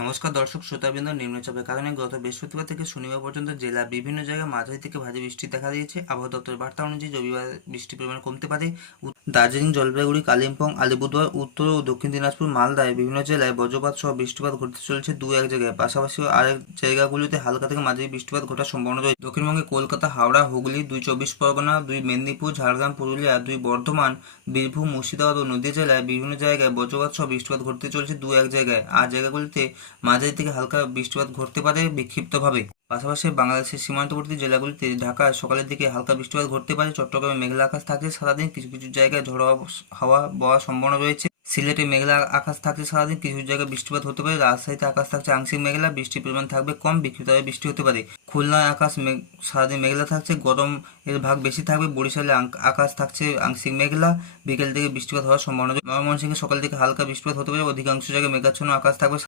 নমস্কার দর্শক শ্রোতাবৃন্দ, নিম্নচাপের কারণে গত বৃহস্পতিবার থেকে শনিবার পর্যন্ত জেলার বিভিন্ন জায়গায় মাঝারি থেকে ভারী বৃষ্টি দেখা দিয়েছে। আবহাওয়া দপ্তরের বার্তা অনুযায়ী রবিবার বৃষ্টির পরিমাণ কমতে পারে। দার্জিলিং, জলপাইগুড়ি, কালিম্পং, আলিপুরদুয়ার, উত্তর ও দক্ষিণ দিনাজপুর, মালদায় বিভিন্ন জেলায় বজ্রপাত সহ বৃষ্টিপাত ঘটতে চলেছে দু এক জায়গায়। পাশাপাশি আরেক জায়গাগুলিতে হালকা থেকে মাঝারি বৃষ্টিপাত ঘটার সম্ভাবনা রয়েছে। দক্ষিণবঙ্গে কলকাতা, হাওড়া, হুগলি, 2 চব্বিশ পরগনা, 2 মেদিনীপুর, ঝাড়গ্রাম, পুরুলিয়া, 2 বর্ধমান, বীরভূম, মুর্শিদাবাদ ও নদীয়া জেলায় বিভিন্ন জায়গায় বজ্রপাত সহ বৃষ্টিপাত ঘটতে চলেছে দু এক জায়গায়। আর জায়গাগুলিতে মাঝারি থেকে হালকা বৃষ্টিপাত ঘটতে পারে বিক্ষিপ্তভাবে। পাশাপাশি বাংলাদেশের সীমান্তবর্তী জেলাগুলিতে ঢাকায় সকালের দিকে হালকা বৃষ্টিপাত ঘটতে পারে। চট্টগ্রামে মেঘলা আকাশ থাকছে সারাদিন, কিছু কিছু জায়গায় ঝোড়ো হাওয়া বওয়ার সম্ভাবনা রয়েছে। সিলেটে মেঘলা আকাশ থাকছে সারাদিন, কিছু জায়গায় বৃষ্টিপাত হতে পারে। রাজশাহীতে আকাশ থাকছে আংশিক মেঘলা, বৃষ্টির পরিমাণ থাকবে কম, বিক্ষিপ্তভাবে বৃষ্টি হতে পারে। খুলনায় আকাশ সারাদিন মেঘলা থাকছে, গরম এর ভাগ বেশি থাকবে। বরিশালে আকাশ থাকছে আংশিক মেঘলা, বিকেল থেকে বৃষ্টিপাত হওয়ার সম্ভাবনা রয়েছে। ময়মনসিংহে সকাল থেকে হালকা বৃষ্টিপাত হতে পারে, অধিকাংশ জায়গায় মেঘাচ্ছন্ন আকাশ থাকবে।